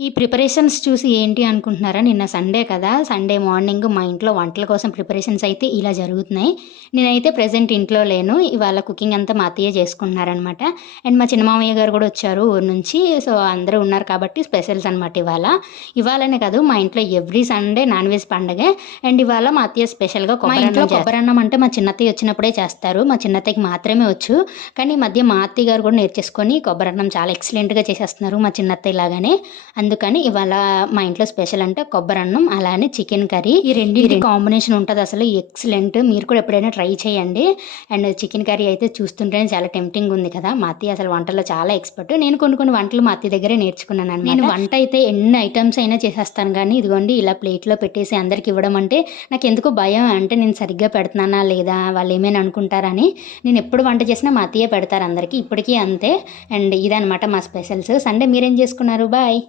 ఈ ప్రిపరేషన్స్ చూసి ఏంటి అనుకుంటున్నారా? నిన్న సండే కదా! సండే మార్నింగ్ మా ఇంట్లో వంటల కోసం ప్రిపరేషన్స్ అయితే ఇలా జరుగుతున్నాయి. నేనైతే ప్రెజెంట్ ఇంట్లో లేను. ఇవాళ కుకింగ్ అంతా మా అత్తయ్య చేసుకుంటున్నారనమాట. అండ్ మా చిన్న మామయ్య గారు కూడా వచ్చారు ఊరు నుంచి. సో, అందరూ ఉన్నారు కాబట్టి స్పెషల్స్ అనమాట ఇవాళ. ఇవాళనే కాదు మా ఇంట్లో ఎవ్రీ సండే నాన్ వెజ్ పండగే. అండ్ ఇవాళ మా అత్తయ్య స్పెషల్‌గా కొబ్బరన్నం అంటే మా చిన్నత్తయ్య వచ్చినప్పుడే చేస్తారు. మా చిన్నత్తయ్యకి మాత్రమే వచ్చు. కానీ ఈ మధ్య మా అత్తయ్య గారు కూడా నేర్చేసుకొని కొబ్బరన్నం చాలా ఎక్సలెంట్‌గా చేసేస్తున్నారు మా చిన్నత్తయ్య లాగానే. అందుకని ఇవాళ మా ఇంట్లో స్పెషల్ అంటే కొబ్బరన్నం, అలానే చికెన్ కర్రీ. ఈ రెండిటి కాంబినేషన్ ఉంటది అసలు ఎక్సలెంట్. మీరు కూడా ఎప్పుడైనా ట్రై చేయండి. అండ్ చికెన్ కర్రీ అయితే చూస్తుంటేనే చాలా టెంప్టింగ్ ఉంది కదా! మా అత్తయ్య అసలు వంటల్లో చాలా ఎక్స్‌పర్ట్. నేను కొన్ని వంటలు మా అత్తయ్య దగ్గరే నేర్చుకున్నాననమాట. నేను వంట అయితే ఎన్ని ఐటెమ్స్ అయినా చేసేస్తాను గానీ, ఇదిగోండి ఇలా ప్లేట్‌లో పెట్టేసి అందరికి ఇవ్వడం అంటే నాకెందుకో భయం. అంటే నేను సరిగ్గా పెడుతున్నానా లేదా? వాళ్ళేమైనా అనుకుంటారా అని. నేను ఎప్పుడు వంట చేసినా మా అత్తయ్యే పెడతారు అందరికి. ఇప్పటికీ అంతే. అండ్ ఇదనమాట మా స్పెషల్స్. సండే మీరేం చేసుకున్నారు? బాయ్.